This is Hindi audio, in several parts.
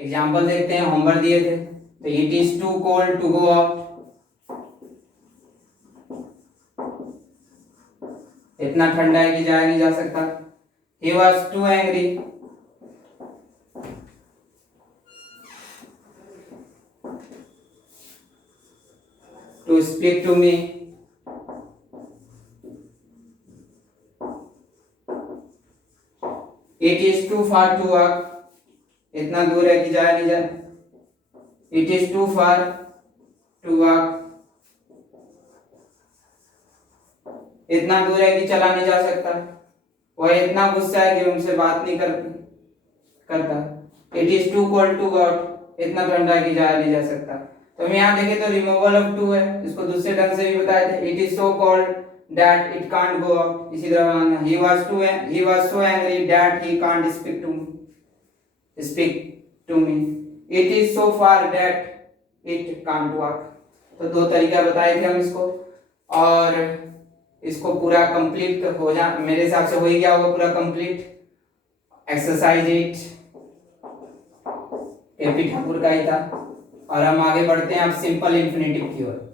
एग्जाम्पल देखते हैं, होमवर्क दिए थे, तो it is too cold to go out, इतना ठंडा है कि जाया नहीं जा सकता। He was too angry, to speak to me, it is too far to walk, इतना दूर है कि जाया नहीं जा, it is too far to walk, इतना दूर है कि चला नहीं जा सकता। वह इतना गुस्सा है कि उनसे बात नहीं करता। It is too cold to go out, इतना ठंडा है कि जाया नहीं जा सकता। तो हम यहाँ देखें तो रिमूवल ऑफ टू है, इसको दूसरे ढंग से भी बताए थे, it is so cold that it can't go out. इसी तरह ही was so angry that he can't speak to me, it is so far that it can't walk. तो दो तरीका बताए थे हम इसको, और इसको पूरा कंप्लीट हो जा, मेरे हिसाब से हो ही गया होगा पूरा कंप्लीट। एक्सरसाइज 8 एपी ठाकुर का ही था, और हम आगे बढ़ते हैं अब सिंपल इंफिनिटिव की ओर।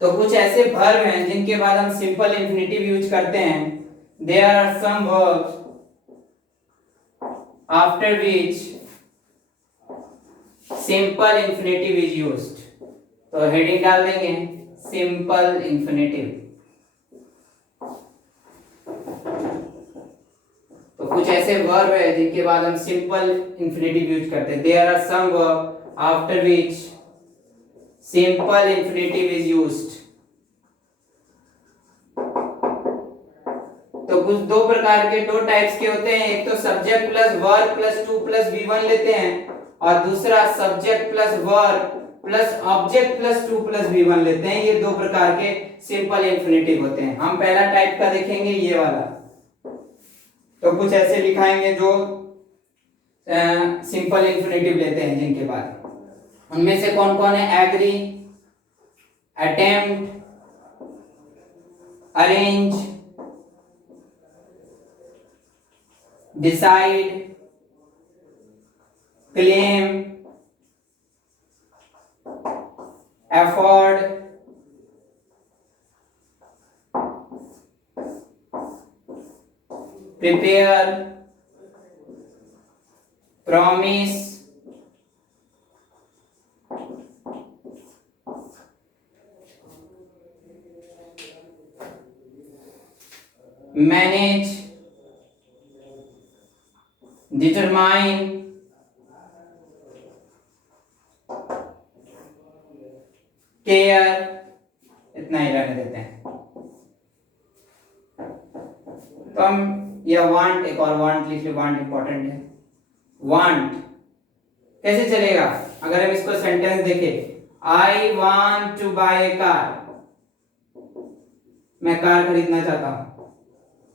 तो कुछ ऐसे वर्ब हैं जिनके बाद हम सिंपल इंफिनिटिव यूज करते हैं। There are some verbs after which simple infinitive is used. तो हेडिंग डाल देंगे सिंपल इंफिनिटिव। तो कुछ ऐसे वर्ब है जिनके बाद हम सिंपल इंफिनिटिव यूज करते हैं। There are some verb after which simple infinitive is used. तो कुछ दो प्रकार के, दो टाइप्स के होते हैं, एक तो subject plus verb plus to plus V1 लेते हैं, और दूसरा subject plus verb plus object plus to plus V1 लेते हैं। ये दो प्रकार के सिंपल इंफिनिटिव होते हैं। हम पहला टाइप का देखेंगे, ये वाला। तो कुछ ऐसे लिखाएंगे जो सिंपल इंफिनिटिव लेते हैं, जिनके बाद उनमें से कौन कौन है? Agree, attempt, arrange, decide, claim, afford, prepare, promise, manage, determine, care, इतना ही रहने देते हैं। तो हम यह वांट, एक और वांट लिख लो, वांट इंपॉर्टेंट है। वांट कैसे चलेगा? अगर हम इसको सेंटेंस देखें, I want to buy a car, मैं कार खरीदना चाहता हूं।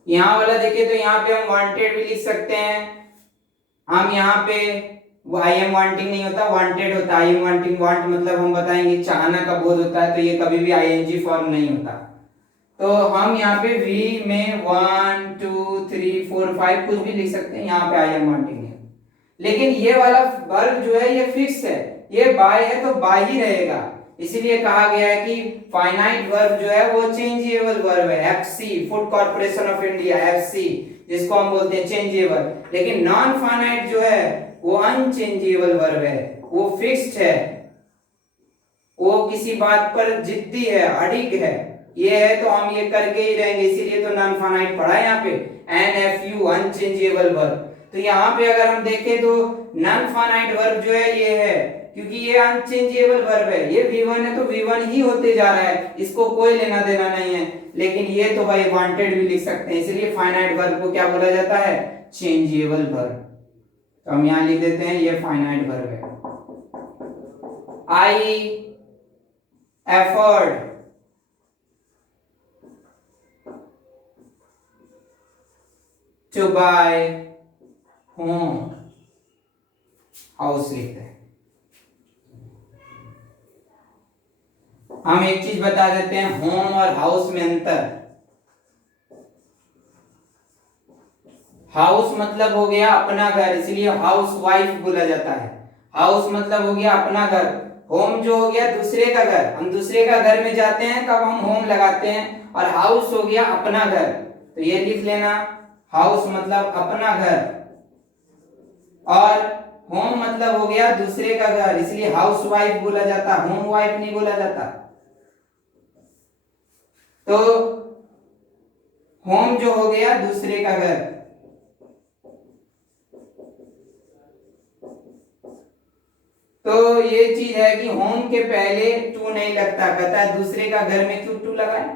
यहां वाला देखिए तो यहाँ पे हम वांटेड भी लिख सकते हैं। हम यहाँ पे आई एम वांटिंग नहीं होता, वांटेड होता है। आई एम वांटिंग, वांट मतलब हम बताएंगे चाहना का बोध होता है, तो ये कभी भी आईएनजी फॉर्म नहीं होता। तो हम यहाँ पे वी में 1 2 3 4 5 कुछ भी लिख सकते हैं, यहाँ पे आई एम वांटिंग है। लेकिन ये वाला वर्ब जो है ये फिक्स है, ये बाय है तो बाय ही रहेगा। इसीलिए कहा गया है कि फाइनाइट वर्ब जो है वो चेंजेबल वर्ब है। FC, food corporation of India, FC जिसको हम बोलते हैं चेंजेबल। लेकिन नॉन फाइनाइट जो है वो अनचेंजेबल वर्ब है, वो फिक्स्ड है, वो किसी बात पर जिद्दी है, अडिग है। ये है तो हम ये करके ही रहेंगे, इसीलिए तो नॉन फाइनाइट पढ़ा है यहाँ पे, एनएफयू अनचेंजेबल वर्ब। तो यहाँ पे अगर हम देखें तो नॉन फाइनाइट वर्ब जो है ये है, क्योंकि ये अनचेंजेबल वर्ब है। ये V1 है तो V1 ही होते जा रहा है, इसको कोई लेना देना नहीं है। लेकिन ये तो भाई वांटेड भी लिख सकते हैं, इसलिए फाइनाइट वर्ब को क्या बोला जाता है? Changeable verb. तो हम यहाँ लिख देते हैं ये फाइनाइट वर्ब है। I afford to buy home, house लिखते हैं। हम एक चीज बता देते हैं, होम और हाउस में अंतर। हाउस मतलब हो गया अपना घर, इसलिए हाउस वाइफ बोला जाता है। हाउस मतलब हो गया अपना घर। होम जो हो गया दूसरे का घर, हम दूसरे का घर में जाते हैं तब हम होम लगाते हैं। और हाउस हो गया अपना घर, तो ये लिख लेना, हाउस मतलब अपना घर और होम मतलब हो गया दूसरे का घर, इसलिए हाउस वाइफ बोला जाता, होम वाइफ नहीं बोला जाता। तो होम जो हो गया दूसरे का घर, तो ये चीज है कि होम के पहले टू नहीं लगता, कहता है दूसरे का घर में क्यों टू लगाए।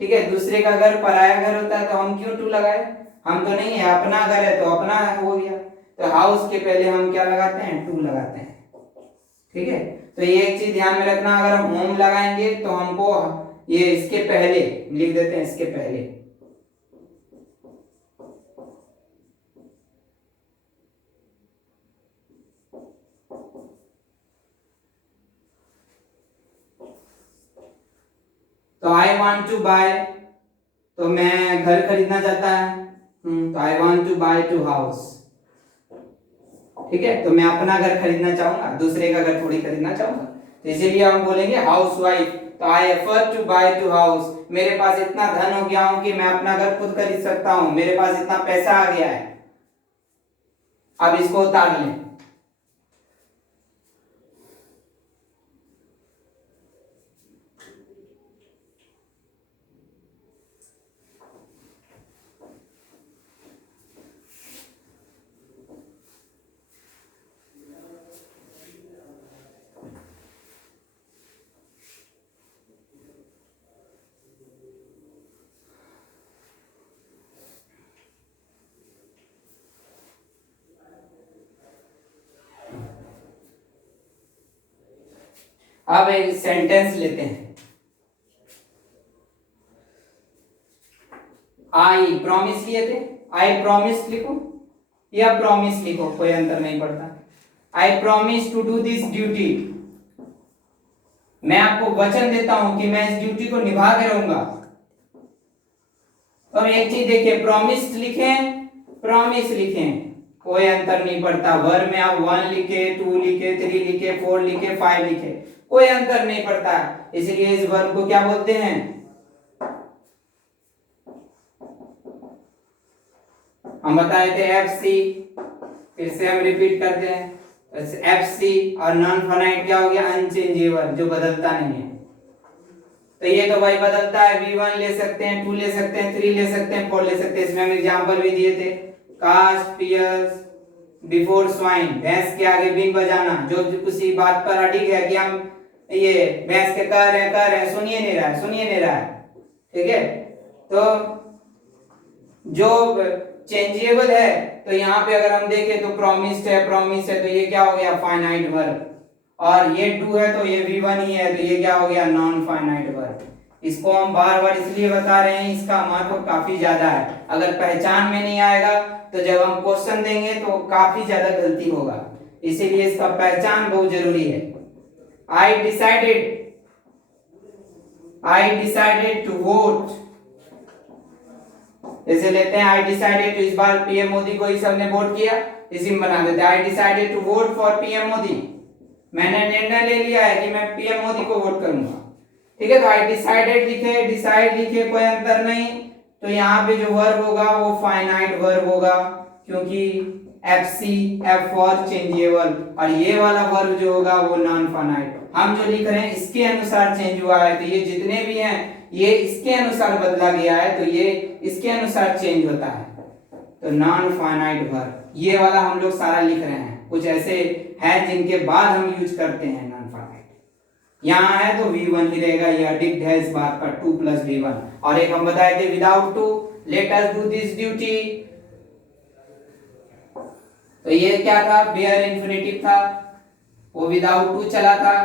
ठीक है, दूसरे का घर पराया घर होता है तो हम क्यों टू लगाए, हम तो नहीं है, अपना घर है तो अपना हो गया। तो हाउस के पहले हम क्या लगाते हैं, टू लगाते हैं। ठीक है, तो ये एक चीज ध्यान में रखना, अगर हम होम लगाएंगे तो हमको ये इसके पहले लिख देते हैं, इसके पहले। तो आई वांट टू बाय, तो मैं घर खरीदना चाहता है, तो I want to buy two house. ठीक है, तो मैं अपना घर खरीदना चाहूंगा, दूसरे का घर थोड़ी खरीदना चाहूंगा, तो इसीलिए हम बोलेंगे हाउस वाइफ। तो I effort to buy two house, मेरे पास इतना धन हो गया हूं कि मैं अपना घर खुद खरीद सकता हूं, मेरे पास इतना पैसा आ गया है। अब इसको उतार लें। अब एक सेंटेंस लेते हैं, आई प्रॉमिस लिए थे, आई प्रॉमिस लिखो या प्रॉमिस लिखो, कोई अंतर नहीं पड़ता। I promise to do this duty, मैं आपको वचन देता हूं कि मैं इस ड्यूटी को निभा के रहूंगा। तो हम एक चीज देखिए, प्रॉमिस लिखें, प्रॉमिस लिखें, कोई अंतर नहीं पड़ता। वर्ब में आप 1 लिखे, 2 लिखे, 3 लिखे, 4 लिखे, 5 लिखे, कोई अंतर नहीं पड़ता। इसलिए इस वर्ब को क्या बोलते हैं, हम बताए थे FC, फिर से हम रिपीट करते हैं, FC और नॉन फाइनाइट क्या हो गया, अनचेंजेबल, जो बदलता नहीं है। तो ये तो भाई बदलता है, V1 ले सकते हैं, 2 ले सकते हैं, 3 ले सकते हैं, 4 ले सकते हैं। इसमें हम एग्जांपल भी दिए थे, कास्ट पियर्स बिफोर स्वाइन, भैंस के आगे बीन बजाना, जो किसी बात पर अडिग है कि हम ये भैंस के कह रहे हैं, सुनिए नहीं रहा है, सुनिए नहीं रहा है। ठीक है, तो जो चेंजेबल है, तो यहाँ पे अगर हम देखें तो प्रॉमिस्ड है, प्रॉमिस है, तो ये क्या हो गया, फाइनाइट वर्ब। और ये 2 है तो ये V1 ही है, तो ये क्या हो गया, नॉन फाइनाइट वर्ब। इसको हम बार बार इसलिए बता रहे हैं, इसका महत्व काफी ज्यादा है। अगर पहचान में नहीं आएगा तो जब हम क्वेश्चन देंगे तो काफी ज्यादा गलती होगा, इसीलिए इसका पहचान बहुत जरूरी है। आई डिसाइडेड टू वोट, जैसे लेते हैं आई डिसाइडेड, तो इस बार पीएम मोदी को ही सबने वोट किया, इसी में बना देते हैं I decided to vote for PM Modi, मैंने निर्णय ले लिया है कि मैं पीएम मोदी को वोट करूंगा। ठीक है, तो आई डिसाइडेड लिखे, डिसाइड लिखे, कोई अंतर नहीं। तो यहाँ पे जो वर्ब होगा वो फाइनाइट वर्ब होगा, क्योंकि F फॉर चेंजेबल, और ये वाला वर्ब जो होगा वो नॉन फाइनाइट। हम जो लिख रहे हैं इसके अनुसार चेंज हुआ है, तो ये जितने भी हैं ये इसके अनुसार बदला गया है, तो ये इसके अनुसार चेंज होता है। तो नॉन फाइनाइट वर्ब ये वाला हम लोग सारा लिख रहे हैं, कुछ ऐसे हैं जिनके बाद हम यूज करते हैं नॉन फाइनाइट। यहाँ है तो V1 ही रहेगा, ये अडिक्ट है इस बात का, 2 + V1। और एक हम बताए थे without to, let us do this duty, तो ये क्या था, बेयर इन्फिनेटिव था, वो विदाउट टू चला था।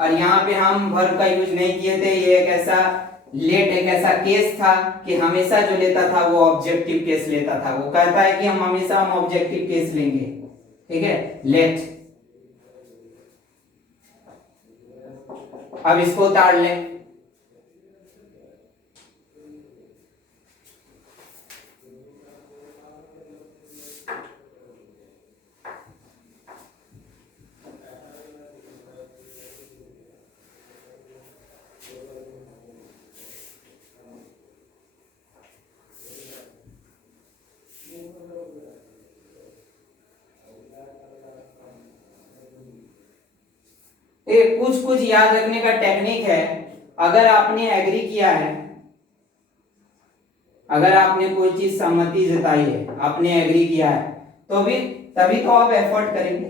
और यहाँ पे हम वर्ब का यूज नहीं किए थे। ये एक ऐसा एक ऐसा केस था कि हमेशा जो लेता था वो ऑब्जेक्टिव केस लेता था। वो कहता है कि हम हमेशा ऑब्जेक्टिव केस लेंगे, ठीक है, लेट। अब इसको उतार लें। कुछ कुछ याद रखने का टेक्निक है। अगर आपने एग्री किया है, अगर आपने कोई चीज सहमति जताई है, आपने एग्री किया है, तो भी तभी तो आप एफर्ट करेंगे,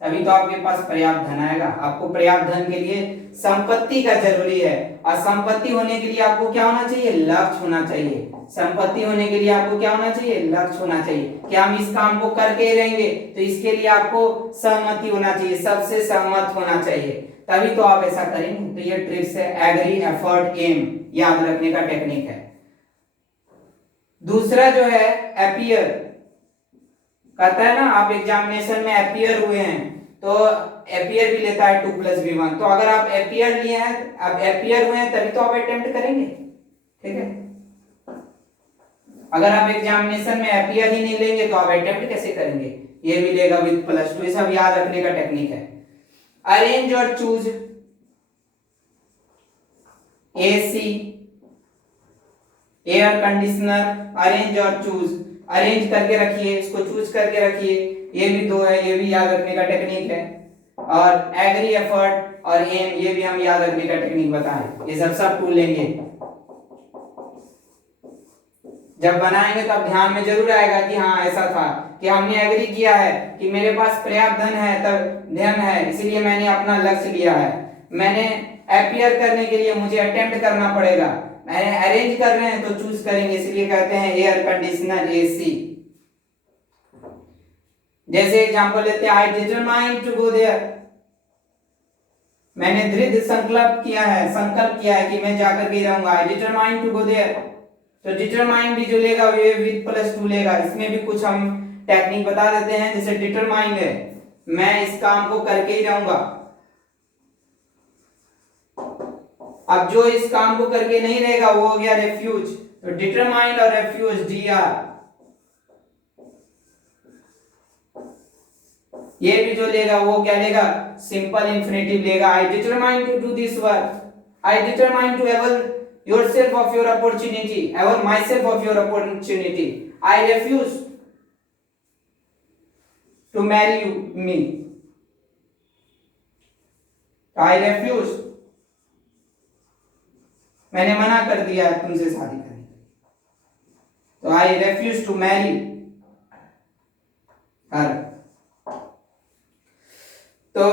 तभी तो आपके पास पर्याप्त धन आएगा। आपको पर्याप्त धन के लिए संपत्ति का जरूरी है, और संपत्ति होने के लिए आपको क्या होना चाहिए, लक्ष्य होना चाहिए। संपत्ति होने के लिए आपको क्या होना चाहिए, लक्ष्य होना चाहिए कि हम इस काम को करके ही रहेंगे। तो इसके लिए आपको सहमति होना चाहिए, सबसे सहमत होना चाहिए, तभी तो आप ऐसा करेंगे। तो ये ट्रिक्स है, एग्री, एफर्ट, एम, याद रखने का टेक्निक है। दूसरा जो है अपीयर, कहता है ना आप एग्जामिनेशन में अपीयर हुए हैं, तो अपीयर भी लेता है 2+B1। तो अगर आप अपीयर लिए हैं, आप अपीयर हुए हैं, तभी तो आप अटेम्प्ट करेंगे, ठीक है। अगर आप एग्जामिनेशन में अपीयर ही नहीं लेंगे तो आप अटेम्प्ट कैसे करेंगे। ये भी लेगा विद +2। ये सब याद रखने का टेक्निक है। अरेंज और choose, AC, air conditioner, arrange और चूज। अरेंज करके रखिए, इसको चूज करके रखिए, ये भी दो है, ये भी याद रखने का टेक्निक है। और एग्री, एफर्ट और एम, ये भी हम याद रखने का टेक्निक बताएं। ये सब टूल लेंगे, जब बनाएंगे तब ध्यान में जरूर आएगा कि हाँ ऐसा था कि हमने एग्री किया है कि मेरे पास पर्याप्त धन है, तब धन है, इसलिए मैंने अपना लक्ष्य लिया है। मैंने अपीयर करने के लिए मुझे अटेम्प्ट करना पड़ेगा। मैंने अरेंज कर रहे हैं तो चूज करेंगे, इसलिए कहते हैं एयर कंडीशनर, एसी। जैसे एग्जांपल लेते हैं, आई डिटरमाइंड टू गो देयर। मैंने दृढ़ संकल्प किया है कि मैं जाकर के रहूंगा। आई डिटरमाइंड टू गो देयर। तो डिटरमाइंड भी जो लेगा वो विद +2 लेगा। इसमें भी कुछ हम टेक्निक बता देते हैं। जैसे डिटरमाइंड है, मैं इस काम को करके ही रहूंगा। अब जो इस काम को करके नहीं रहेगा वो हो गया रेफ्यूज। तो डिटरमाइंड और रेफ्यूज, DR। ये भी जो लेगा वो क्या लेगा, सिंपल इंफिनिटिव लेगा। I determined to do this work, I determined to avail yourself of your opportunity, ever myself of your opportunity. I refuse to marry me. I refuse, मैंने मना कर दिया है तुमसे शादी करने। तो I refuse to marry her. तो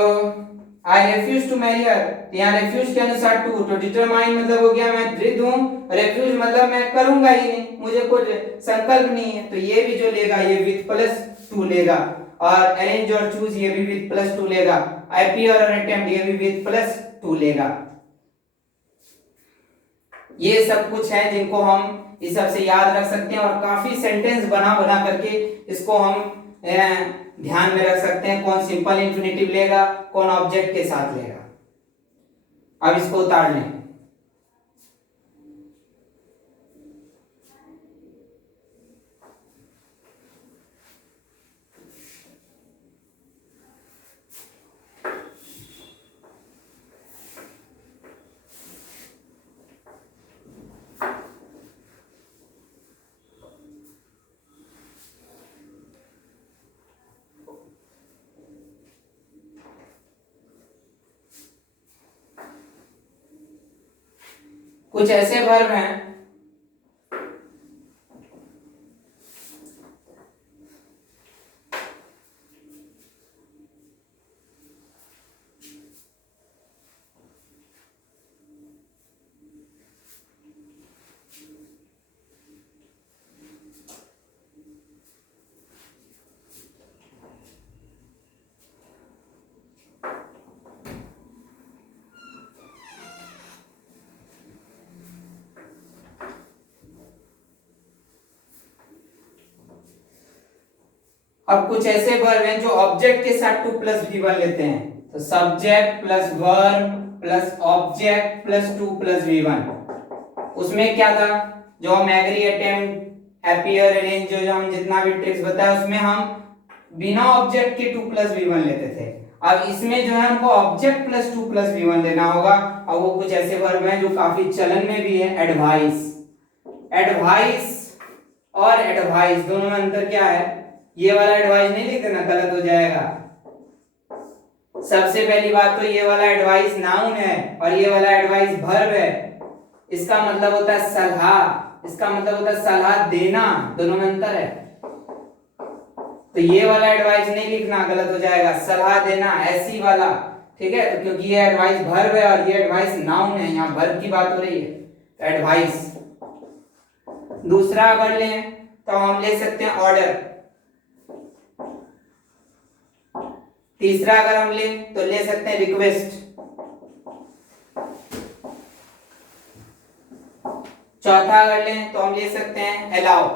I refuse to marry her, यहाँ refuse के अनुसार टू, तो डिटरमाइन मतलब हो गया मैं दृढ़ हूं, refuse मतलब मैं करूंगा ही नहीं, मुझे कुछ संकल्प नहीं है। तो ये भी जो लेगा ये विद +2 लेगा। और अरेंज और चूज ये भी विद +2 लेगा। अपीयर और अटेम्प्ट ये भी विद +2 लेगा। ये सब कुछ है जिनको हम इस सब से याद रख सकते हैं, और काफी सेंटेंस बना बना करके इसको हम ध्यान में रख सकते हैं, कौन सिंपल इंफिनिटिव लेगा, कौन ऑब्जेक्ट के साथ लेगा। अब इसको उतार लें। कुछ ऐसे वर्ब हैं अब कुछ ऐसे वर्ब हैं जो ऑब्जेक्ट के साथ टू प्लस वी वन लेते हैं, तो subject plus verb plus object plus to plus V one. उसमें क्या था, जो हम एग्री, अटेम्प्ट, अपीयर, अरेंज, जो हम जितना भी ट्रिक्स बताया उसमें हम बिना ऑब्जेक्ट के टू प्लस वी वन लेते थे। अब इसमें जो है हमको object plus to plus V one लेना होगा, और वो कुछ ऐसे वर्ब हैं जो काफी चलन में भी है। एडवाइस, एडवाइस और एडवाइस दोनों में अंतर क्या है? ये वाला एडवाइस नहीं लिख देना, गलत हो जाएगा। सबसे पहली बात तो ये वाला एडवाइस नाउन है और ये वाला एडवाइस वर्ब है। इसका मतलब होता है सलाह, इसका मतलब होता है सलाह देना, दोनों में अंतर है। तो ये वाला एडवाइस नहीं लिखना, गलत हो जाएगा। सलाह देना, ऐसी वाला, ठीक है। तो क्योंकि ये एडवाइस वर्ब है और ये एडवाइस नाउन है, यहाँ वर्ब की बात हो रही है, तो एडवाइस। दूसरा अगर लें तो हम ले सकते हैं ऑर्डर। तीसरा अगर हम लें तो ले सकते हैं रिक्वेस्ट। चौथा अगर लें तो हम ले सकते हैं अलाउ।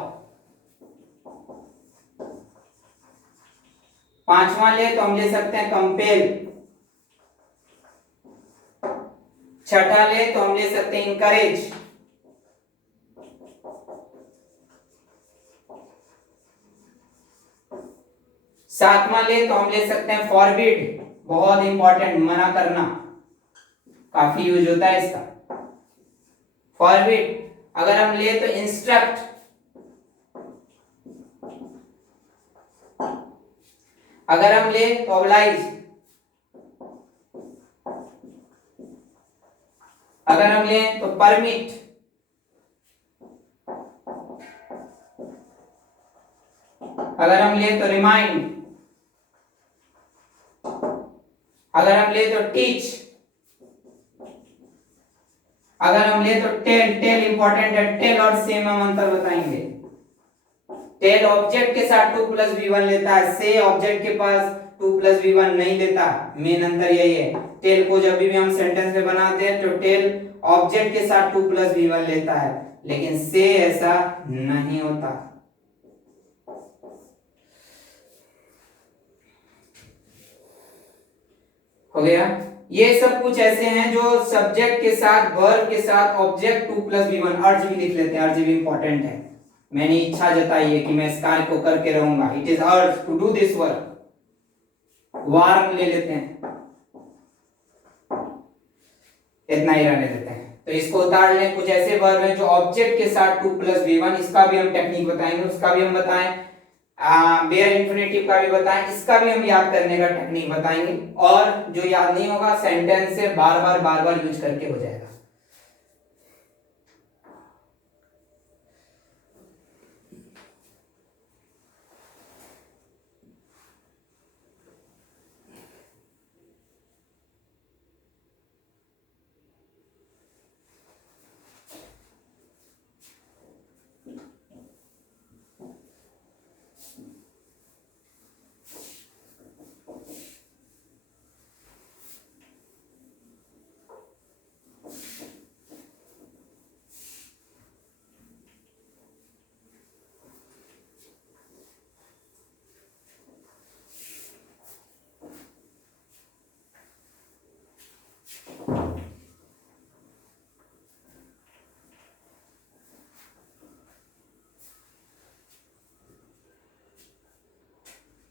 पांचवा ले तो हम ले सकते हैं कंपेल। छठा ले तो हम ले सकते हैं इनकरेज। सातवां ले तो हम ले सकते हैं फॉरबिड, बहुत इंपॉर्टेंट, मना करना, काफी यूज होता है इसका। फॉरबिड अगर हम ले तो इंस्ट्रक्ट, अगर हम ले तो ऑब्लाइज, अगर हम ले तो परमिट, अगर हम ले तो रिमाइंड, अगर हम ले तो टीच, अगर हम ले तो टेल। टेल इंपॉर्टेंट है, टेल और सेम हम अंतर बताएंगे। टेल ऑब्जेक्ट के साथ टू प्लस वी वन लेता है, से ऑब्जेक्ट के पास टू प्लस वी वन नहीं लेता। मेन अंतर यही है। टेल को जब भी हम सेंटेंस में बनाते हैं तो टेल ऑब्जेक्ट के साथ टू प्लस वी वन लेता है, लेकिन से ऐसा नहीं होता। हो गया। ये सब कुछ ऐसे हैं जो सब्जेक्ट के साथ, वर्ब के साथ, object to plus V one, urge भी लिख लेते हैं। अर्ज भी इंपॉर्टेंट है। मैंने इच्छा जताई है कि मैं इस कार्य को करके रहूंगा, it is urge to do this work. Warn ले लेते हैं, इतना ही रहने देते हैं। तो इसको उतार लें। कुछ ऐसे वर्ब हैं जो ऑब्जेक्ट के साथ टू प्लस वी वन, इसका भी हम टेक्निक बताएंगे, उसका भी हम बताएं। बेयर इंफिनिटिव का भी बताएं, इसका भी हम याद करने का टेक्निक बताएंगे। और जो याद नहीं होगा सेंटेंस से बार बार यूज करके हो जाएगा।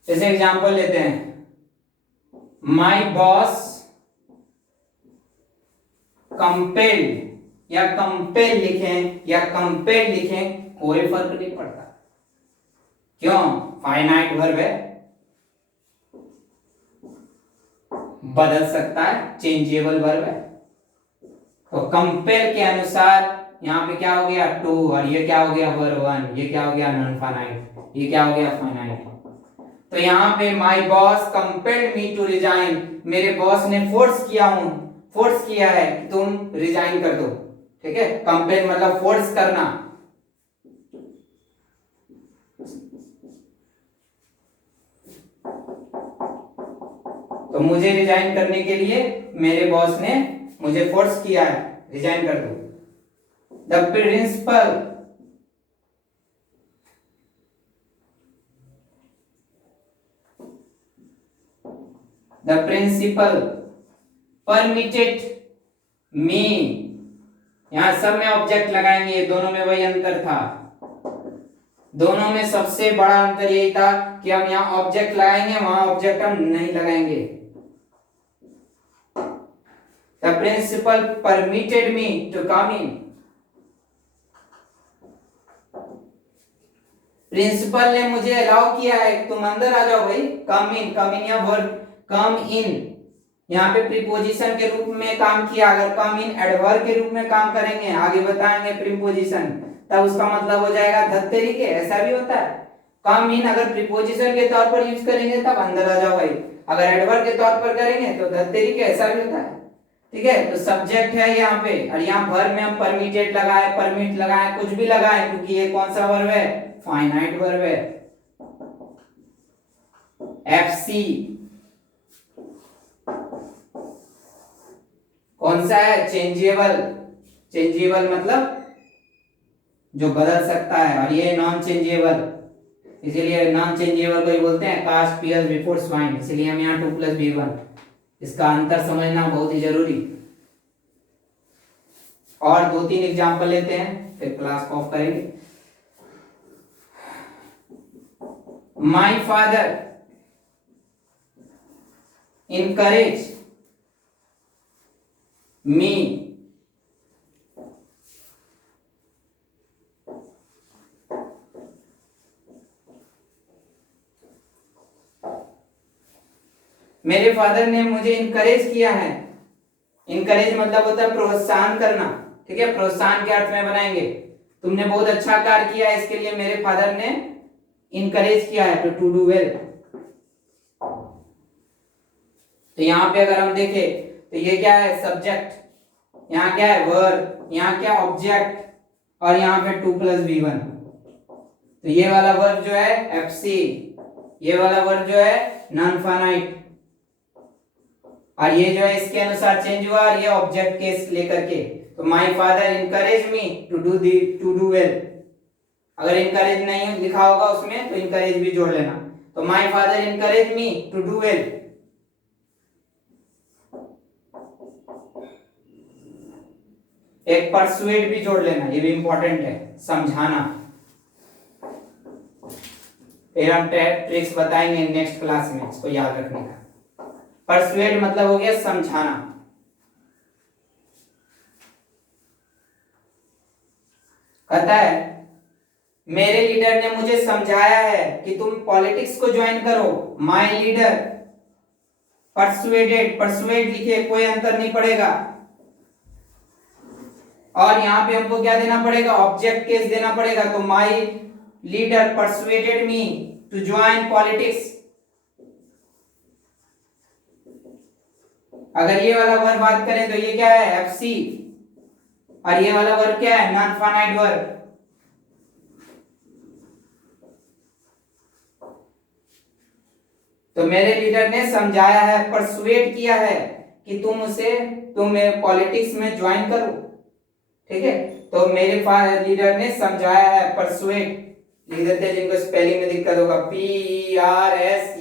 जैसे एग्जांपल लेते हैं, माय बॉस कंपेल्ड, या कंपेल लिखें या कंपेल लिखें, कोई फर्क नहीं पड़ता। क्यों? फाइनाइट वर्ब है, बदल सकता है, चेंजेबल वर्ब है। तो कंपेल के अनुसार यहाँ पे क्या हो गया? टू, और ये क्या हो गया? Verb one. ये क्या हो गया? Non finite. ये क्या हो गया? फाइनाइट। तो यहाँ पे my boss compelled me to resign, मेरे बॉस ने फोर्स किया है कि तुम रिजाइन कर दो। ठीक है, कंपेल मतलब फोर्स करना। तो मुझे रिजाइन करने के लिए मेरे बॉस ने मुझे फोर्स किया है, रिजाइन कर दो। The principal, the principal permitted me, यहां सब में ऑब्जेक्ट लगाएंगे, दोनों में वही अंतर था, दोनों में सबसे बड़ा अंतर यही था कि हम यहाँ ऑब्जेक्ट लगाएंगे, वहां ऑब्जेक्ट हम नहीं लगाएंगे। The principal permitted me to come in, principal ने मुझे अलाउ किया है, तुम अंदर आ जाओ भाई। कम इन, कम इन या वर्ब कम इन यहाँ पे प्रीपोजिशन के रूप में काम किया, अगर कम इन एडवर्ब के रूप में काम करेंगे, आगे बताएंगे प्रीपोजिशन, तब उसका मतलब हो जाएगा धत्तेरी के, ऐसा भी होता है। कम इन अगर प्रीपोजिशन के तौर पर यूज करेंगे तब अंदर आ जाओ भाई, अगर एडवर्ब के तौर पर करेंगे तो धत्तेरी के, ऐसा भी होता है। ठीक है, तो सब्जेक्ट है यहाँ पे, और यहाँ वर्ब में हम परमिटेड लगाए, परमिट लगाए, कुछ भी लगाए, क्योंकि ये कौन सा वर्ब है, फाइनाइट वर्ब है। एफसी कौन सा है, चेंजेबल, चेंजेबल मतलब जो बदल सकता है, और ये नॉन चेंजेबल, इसीलिए नॉन चेंजेबल को ही बोलते हैं कास्ट पियर्स बिफोर स्वाइन, इसीलिए हम यहाँ 2 + b1, इसका अंतर समझना बहुत ही जरूरी। और 2-3 एग्जाम्पल लेते हैं फिर क्लास को ऑफ करेंगे। माई फादर encourage me मेरे फादर ने मुझे इनकरेज किया है। इनकरेज मतलब होता है प्रोत्साहन करना, ठीक है, प्रोत्साहन के अर्थ में बनाएंगे, तुमने बहुत अच्छा कार्य किया है, इसके लिए मेरे फादर ने इनकरेज किया है, टू डू वेल। तो यहाँ पे अगर हम देखें तो ये क्या है, सब्जेक्ट, यहाँ क्या है वर्ब, यहाँ क्या ऑब्जेक्ट, और यहाँ पे 2 + b1। तो ये वाला वर्ब जो है एफसी, ये वाला वर्ब जो है नॉन फाइनाइट, और ये जो है इसके अनुसार चेंज हुआ, और ये ऑब्जेक्ट केस लेकर के। तो my father encourage me to do well, अगर इनकरेज नहीं लिखा होगा उसमें तो इनकरेज भी जोड़ लेना। तो my father encourage me to do well. एक परसुएड भी जोड़ लेना, ये भी इंपॉर्टेंट है, समझाना। फिर हम ट्रिक्स बताएंगे नेक्स्ट क्लास में, इसको याद रखने का। परसुएड मतलब हो गया समझाना। कहता है मेरे लीडर ने मुझे समझाया है कि तुम पॉलिटिक्स को ज्वाइन करो। माय लीडर परसुएडेड, परसुएड लिखिए, कोई अंतर नहीं पड़ेगा, और यहां पे हमको क्या देना पड़ेगा, ऑब्जेक्ट केस देना पड़ेगा। तो my leader persuaded me to join politics. अगर ये वाला वर्ब बात करें तो ये क्या है, एफसी, और ये वाला वर्ब क्या है, नॉन फाइनाइट वर्ब। तो मेरे लीडर ने समझाया है, परसुएड किया है कि तुम पॉलिटिक्स में ज्वाइन करो, ठीक है। तो मेरे लीडर ने समझाया है, परसुएड लिख देते हैं, जिनको स्पेलिंग में दिक्कत होगा, PRSUADE।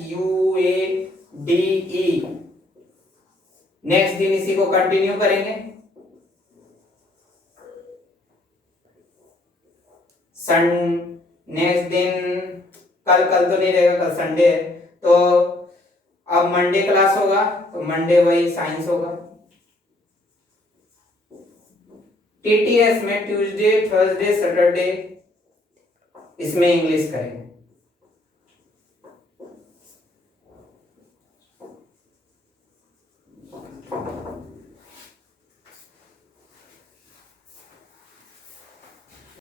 नेक्स्ट दिन इसी को कंटिन्यू करेंगे। नेक्स्ट दिन कल तो नहीं रहेगा, कल संडे है, तो अब मंडे क्लास होगा, तो मंडे वही साइंस होगा। TTS में ट्यूसडे, थर्सडे, सैटरडे इसमें इंग्लिश करेंगे।